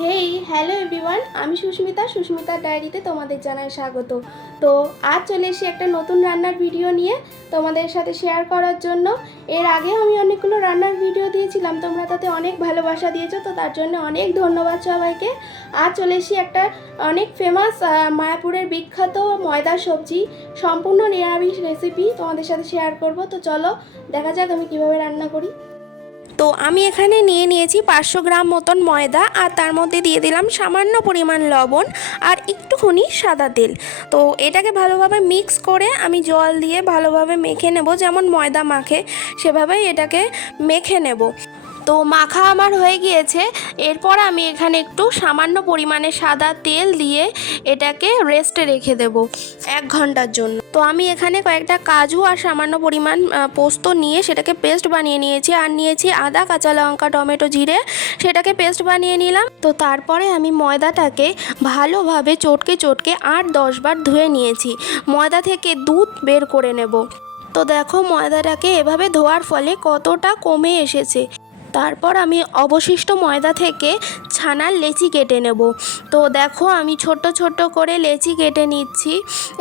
Hey hello everyone, আমি সুস্মিতার ডায়েরিতে তোমাদের জানাই স্বাগত। তো আজ চলে এসেছি একটা নতুন রান্নার ভিডিও নিয়ে তোমাদের সাথে শেয়ার করার জন্য। এর আগে আমি অনেকগুলো রান্নার ভিডিও দিয়েছিলাম, তোমরা তাতে অনেক ভালোবাসা দিয়েছো, তো তার জন্য অনেক ধন্যবাদ সবাইকে। আজ চলে এসেছি একটা অনেক ফেমাস মায়াপুরের বিখ্যাত ময়দার সবজি সম্পূর্ণ নিরামিষ রেসিপি তোমাদের সাথে শেয়ার করব। তো চলো দেখা যাক আমি কীভাবে রান্না করি। তো আমি এখানে নিয়েছি 500 গ্রাম মতন ময়দা, আর তার মধ্যে দিয়ে দিলাম সামান্য পরিমাণ লবণ আর একটুখানি সাদা তেল। তো এটাকে ভালোভাবে মিক্স করে আমি জল দিয়ে ভালোভাবে মেখে নেব, যেমন ময়দা মাখে সেভাবেই এটাকে মেখে নেব। তো মাখা আমার হয়ে গিয়েছে। এরপর আমি এখানে একটু সামান্য পরিমাণে সাদা তেল দিয়ে এটাকে রেস্টে রেখে দেব 1 ঘন্টার জন্য। তো আমি এখানে কয়েকটা কাজু আর সামান্য পরিমাণ পোস্ত নিয়ে সেটাকে পেস্ট বানিয়ে নিয়েছি, আর নিয়েছি আদা, কাঁচা লঙ্কা, টমেটো, জিরে, সেটাকে পেস্ট বানিয়ে নিলাম। তো তারপরে আমি ময়দাটাকে ভালোভাবে চটকে 8-10 বার ধুয়ে নিয়েছি। ময়দা থেকে দুধ বের করে নেব। তো দেখো ময়দাটাকে এভাবে ধোয়ার ফলে কতটা কমে এসেছে। তারপর আমি অবশিষ্ট ময়দা থেকে ছানার লেচি কেটে নেব। তো দেখো আমি ছোট ছোট করে লেচি কেটে নিচ্ছি,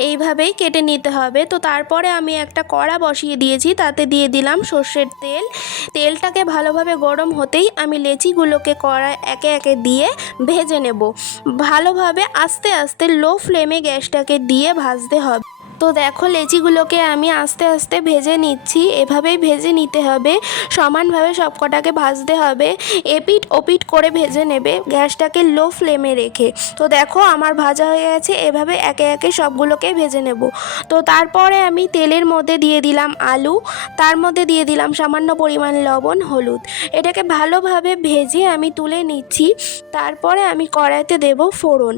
এইভাবেই কেটে নিতে হবে। তো তারপরে আমি একটা কড়া বসিয়ে দিয়েছি, তাতে দিয়ে দিলাম সর্ষের তেল। তেলটাকে ভালোভাবে গরম হতেই আমি লেচিগুলোকে কড়ায় একে একে দিয়ে ভেজে নেব। ভালোভাবে আস্তে আস্তে লো ফ্লেমে গ্যাসটাকে দিয়ে ভাজতে হবে। তো দেখো লেচিগুলোকে আমি আস্তে আস্তে ভেজে নিচ্ছি, এভাবেই ভেজে নিতে হবে, সমানভাবে সবকটাকে ভাজতে হবে, এপিট ওপিট করে ভেজে নেবে গ্যাসটাকে লো ফ্লেমে রেখে। তো দেখো আমার ভাজা হয়ে গেছে, এভাবে একে একে সবগুলোকে ভেজে নেব। তো তারপরে আমি তেলের মধ্যে দিয়ে দিলাম আলু, তার মধ্যে দিয়ে দিলাম সামান্য পরিমাণ লবণ, হলুদ। এটাকে ভালোভাবে ভেজে আমি তুলে নিচ্ছি। তারপরে আমি কড়াইতে দেব ফোড়ন,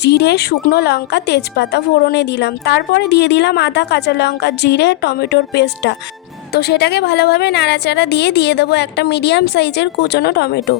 জিরে, শুকনো লঙ্কা, তেজপাতা ফোড়নে দিলাম। তারপরে দিয়ে দিলাম আদা, কাঁচা লঙ্কা, জিরে, টমেটোর পেস্টটা। তো সেটাকে ভালোভাবে নাড়াচাড়া দিয়ে দেবো একটা মিডিয়াম সাইজের কুচনো টমেটো।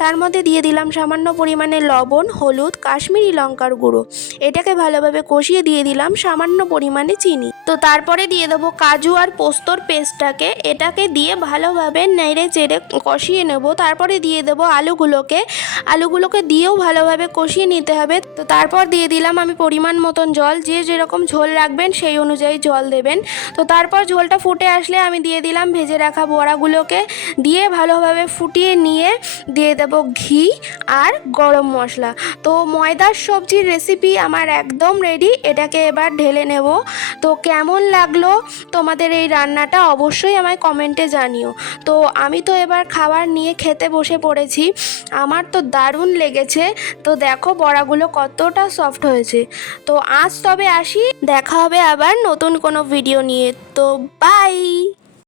তার মধ্যে দিয়ে দিলাম সামান্য পরিমাণে লবণ, হলুদ, কাশ্মীরি লঙ্কার গুঁড়ো। এটাকে ভালোভাবে কষিয়ে দিয়ে দিলাম সামান্য পরিমাণে চিনি। তো তারপরে দিয়ে দেবো কাজু আর পোস্তর পেস্টটাকে, এটাকে দিয়ে ভালোভাবে নেড়ে চেড়ে কষিয়ে নেব। তারপরে দিয়ে দেবো আলুগুলোকে দিয়েও ভালোভাবে কষিয়ে নিতে হবে। তো তারপর দিয়ে দিলাম আমি পরিমাণ মতন জল, যে যেরকম ঝোল রাখবেন সেই অনুযায়ী জল দেবেন। তো তারপর ঝোলটা ফুটে আসলে আমি দিয়ে দিলাম ভেজে রাখা বড়াগুলোকে, দিয়ে ভালোভাবে ফুটিয়ে নিয়ে দিয়ে দেবো ঘি আর গরম মশলা। তো ময়দার সবজির রেসিপি আমার একদম রেডি। এটাকে এবার ঢেলে নেব। তো কেমন লাগলো তোমাদের এই রান্নাটা অবশ্যই আমায় কমেন্টে জানিও। তো আমি তো এবার খাবার নিয়ে খেতে বসে পড়েছি, আমার তো দারুণ লেগেছে। তো দেখো বড়াগুলো কতটা সফট হয়েছে। তো আজ তবে আসি, দেখা হবে আবার নতুন কোনো ভিডিও নিয়ে। তো বাই।